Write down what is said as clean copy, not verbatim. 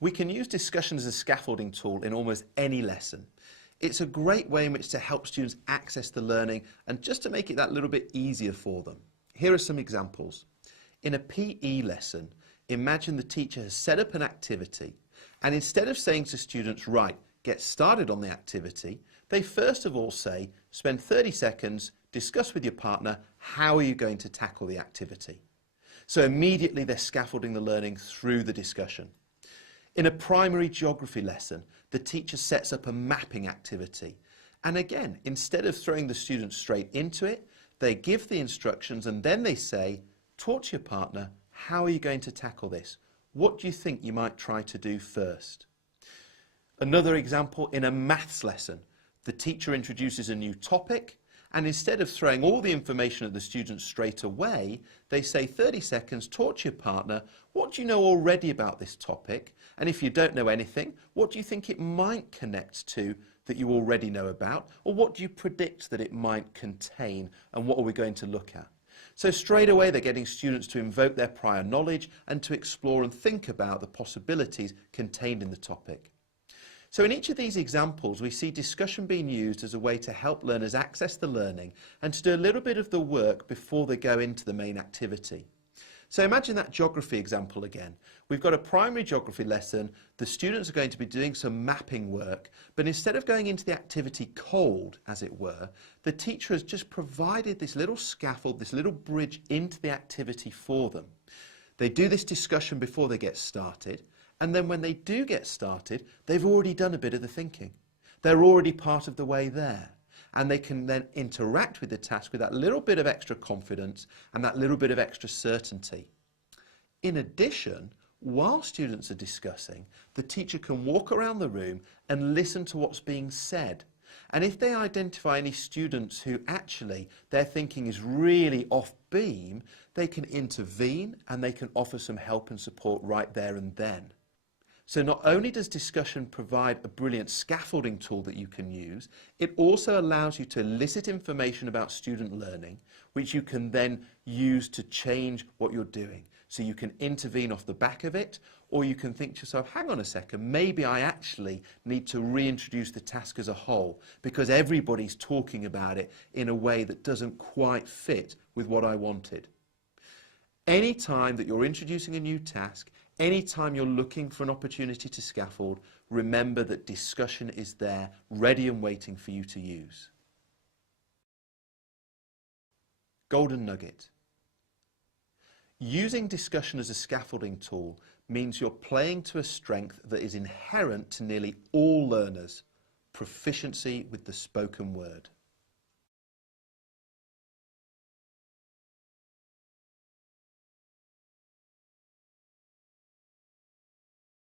We can use discussion as a scaffolding tool in almost any lesson. It's a great way in which to help students access the learning and just to make it that little bit easier for them. Here are some examples. In a PE lesson, imagine the teacher has set up an activity and instead of saying to students, right, get started on the activity, they first of all say, spend 30 seconds, discuss with your partner, how are you going to tackle the activity? So immediately they're scaffolding the learning through the discussion. In a primary geography lesson, the teacher sets up a mapping activity. And again, instead of throwing the students straight into it, they give the instructions and then they say, talk to your partner, how are you going to tackle this? What do you think you might try to do first? Another example, in a maths lesson, the teacher introduces a new topic and instead of throwing all the information at the students straight away, they say 30 seconds, talk to your partner, what do you know already about this topic? And if you don't know anything, what do you think it might connect to that you already know about? Or what do you predict that it might contain? And what are we going to look at? So straight away, they're getting students to invoke their prior knowledge and to explore and think about the possibilities contained in the topic. So in each of these examples, we see discussion being used as a way to help learners access the learning and to do a little bit of the work before they go into the main activity. So imagine that geography example again. We've got a primary geography lesson. The students are going to be doing some mapping work, but instead of going into the activity cold, as it were, the teacher has just provided this little scaffold, this little bridge into the activity for them. They do this discussion before they get started. And then when they do get started, they've already done a bit of the thinking. They're already part of the way there. And they can then interact with the task with that little bit of extra confidence and that little bit of extra certainty. In addition, while students are discussing, the teacher can walk around the room and listen to what's being said. And if they identify any students who actually their thinking is really off beam, they can intervene and they can offer some help and support right there and then. So not only does discussion provide a brilliant scaffolding tool that you can use, it also allows you to elicit information about student learning, which you can then use to change what you're doing. So you can intervene off the back of it, or you can think to yourself, hang on a second, maybe I actually need to reintroduce the task as a whole, because everybody's talking about it in a way that doesn't quite fit with what I wanted. Any time that you're introducing a new task, anytime you're looking for an opportunity to scaffold, remember that discussion is there, ready and waiting for you to use. Golden nugget. Using discussion as a scaffolding tool means you're playing to a strength that is inherent to nearly all learners: proficiency with the spoken word.